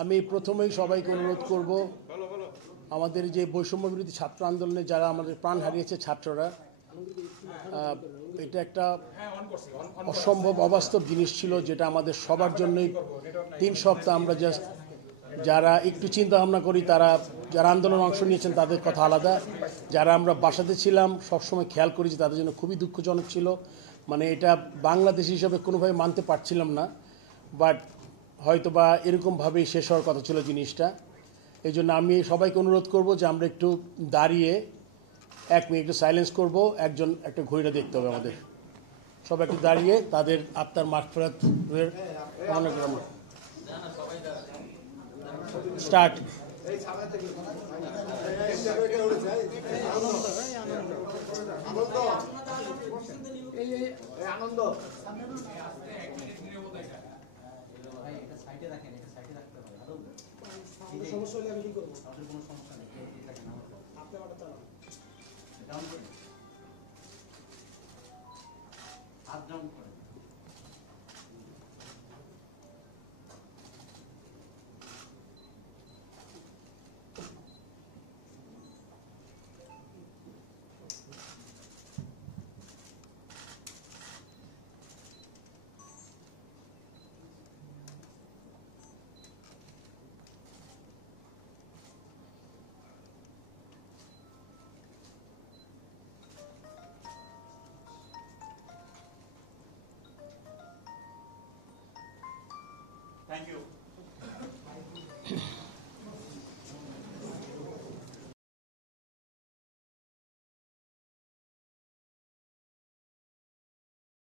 আমি প্রথমেই সবাইকে অনুরোধ করব আমাদের যে বৈষম্য বিরোধী ছাত্র আন্দোলনে যারা আমাদের প্রাণ হারিয়েছে ছাত্ররা, এটা একটা অসম্ভব অবাস্তব জিনিস ছিল, যেটা আমাদের সবার জন্যই 3 সপ্তাহ আমরা জাস্ট যারা একটু চিন্তা ভাবনা করি, যারা আন্দোলনে অংশ নিয়েছেন তাদের কথা আলাদা, যারা আমরা বাসাতে ছিলাম সবসময় খেয়াল করেছি তাদের জন্য খুবই দুঃখজনক ছিল। মানে এটা বাংলাদেশ হিসাবে কোনোভাবে মানতে পারছিলাম না, বাট হয়তো বা এরকমভাবেই শেষ হওয়ার কথা ছিল জিনিসটা। এই জন্য আমি সবাইকে অনুরোধ করব যে আমরা একটু দাঁড়িয়ে 1 মিনিট একটু সাইলেন্স করবো। একটা ঘড়িটা দেখতে হবে আমাদের, সবাই একটু দাঁড়িয়ে তাদের আত্মার মাগফিরাতের মনে করব। স্টার্ট। আনন্দ সমস্যা হলে আমি কি করবো? কোনো সমস্যা নেই, আপনি আমারটা চালান।